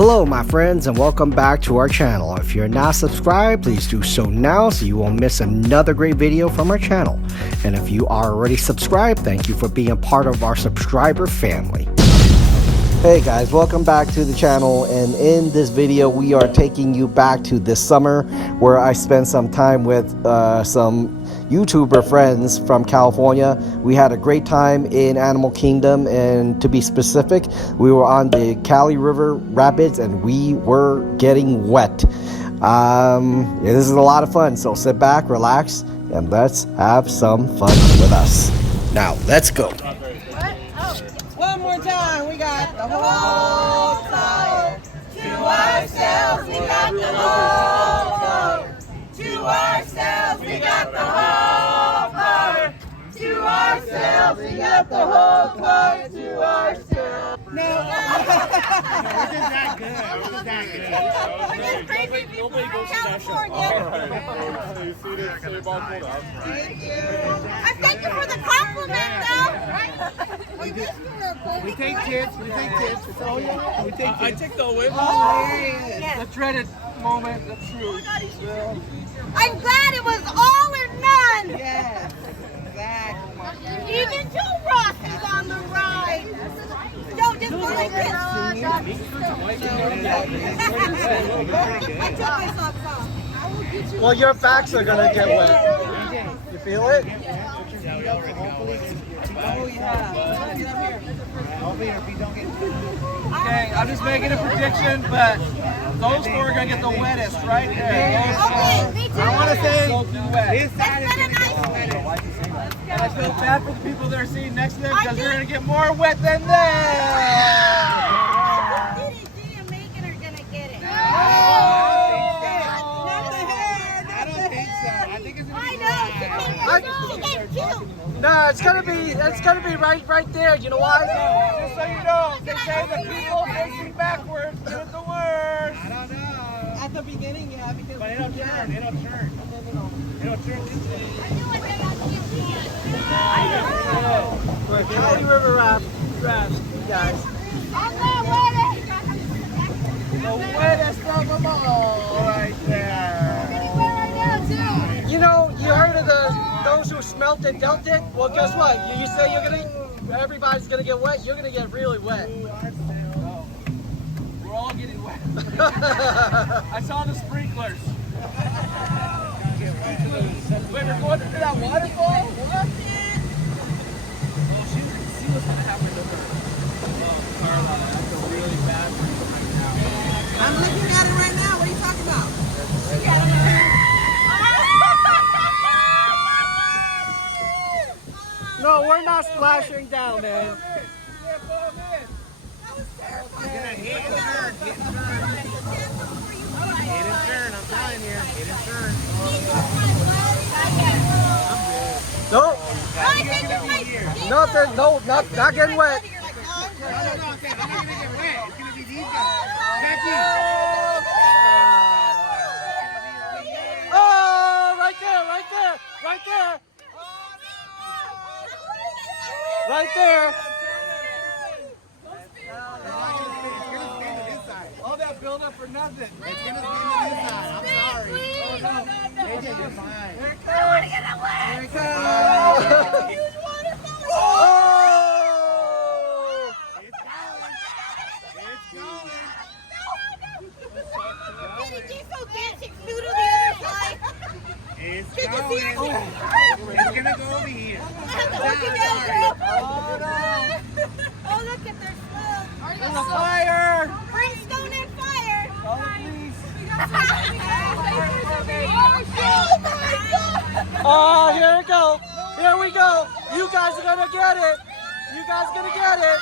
Hello my friends and welcome back to our channel. If you're not subscribed, please do so now so you won't miss another great video from our channel. And if you are already subscribed, thank you for being part of our subscriber family. Hey guys, welcome back to the channel, and in this video we are taking you back to this summer where I spent some time with some YouTuber friends from California. We had a great time in Animal Kingdom, and to be specific, we were on the Cali River Rapids and we were getting wet. This is a lot of fun, so sit back, relax, and let's have some fun with us. Now, let's go. One more time, we got the whole fire. To ourselves, we got the whole fire. To ourselves, we got the whole fire. To ourselves, we got the whole fire. To ourselves. No. We're just that good. We're just that good. We're just crazy people from California. Thank you. I thank you for the compliment, though. We take tips. We take tips. It's all you. We take tips. I take the away from The dreaded moment of truth. I'm glad it was all or none. Yes. Exactly. Even Joe Ross is on the ride. Joe, just go like this. I took my socks off. Well, your backs are gonna get wet. You feel it? Oh yeah. Get up here. Over here if you don't get. Okay, I'm just making a prediction, but those four are gonna get the wettest right there. Okay, me too. I want to say this That's side is been a gonna nice get the wettest. And I feel bad for the people that are sitting next to them because they're gonna get more wet than them. DDG and Megan are gonna get it. No, it's gonna be right there. You know why? Just so you know, they say the people facing backwards do it the worst. I don't know. At the beginning, yeah, because But it'll turn. It'll turn. It'll turn this way. We're Cali River Rapids, guys. The wettest of them all, right there. You know, you heard of those who smelt it, dealt it? Well, guess what? You say everybody's gonna get wet, you're gonna get really wet. We're all getting wet. I saw the sprinklers. Wait, we're going through that waterfall? What? Oh, she was gonna happen to her. Oh, Karla, that's a really bad thing right now. I'm looking at it right now. What are you talking about? No, we're not splashing down, man. Hit and turn, I'm telling you. Hit and turn. Nope. Nothing. No, not getting wet. No, I'm not gonna get wet. It's gonna be these guys. Becky. Oh, right there. Right there. All that build up for nothing. It's gonna be on this side. I'm sorry. AJ, you're fine. Here it comes. I want to get away. Here it comes. Oh! It's going. DDG so dancing flew to the other side. It's Did you going. see her? It's gonna go over here. Look at that girl. Oh, look at their smoke. There's a fire. Brimstone and fire. Call the police. Oh my God. Oh, here we go. Here we go. You guys are gonna get it. You guys are gonna get it.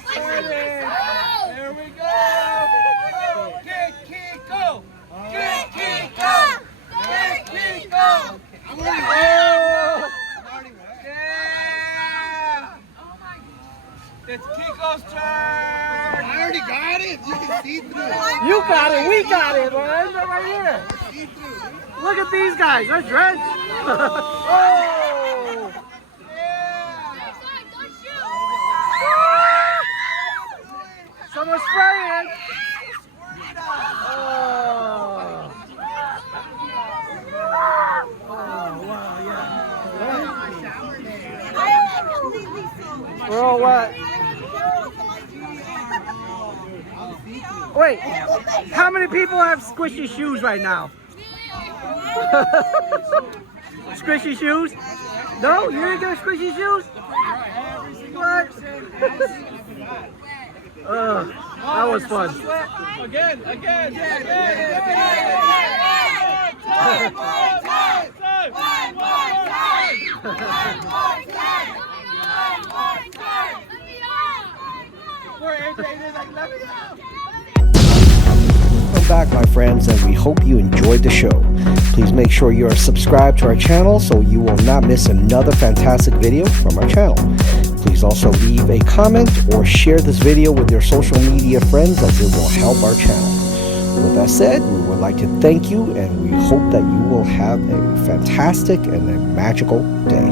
started. There we go. Kick, Kiko. Kick, Kiko. Kick, Kiko. I'm already wet. Yeah. It's Kiko's turn. I already got it. You can see through it. You got it. We got it, man. They're right here. Look at these guys. They're drenched. Oh. Someone's spraying. Oh. Wow, yeah. We're all wet. Wait, how many people have squishy shoes right now? Squishy shoes? No? You didn't get squishy shoes? What? That was fun. Again. Welcome back, my friends, and we hope you enjoyed the show. Please make sure you are subscribed to our channel so you will not miss another fantastic video from our channel. Please also leave a comment or share this video with your social media friends, as it will help our channel. With that said, we would like to thank you, and we hope that you will have a fantastic and a magical day.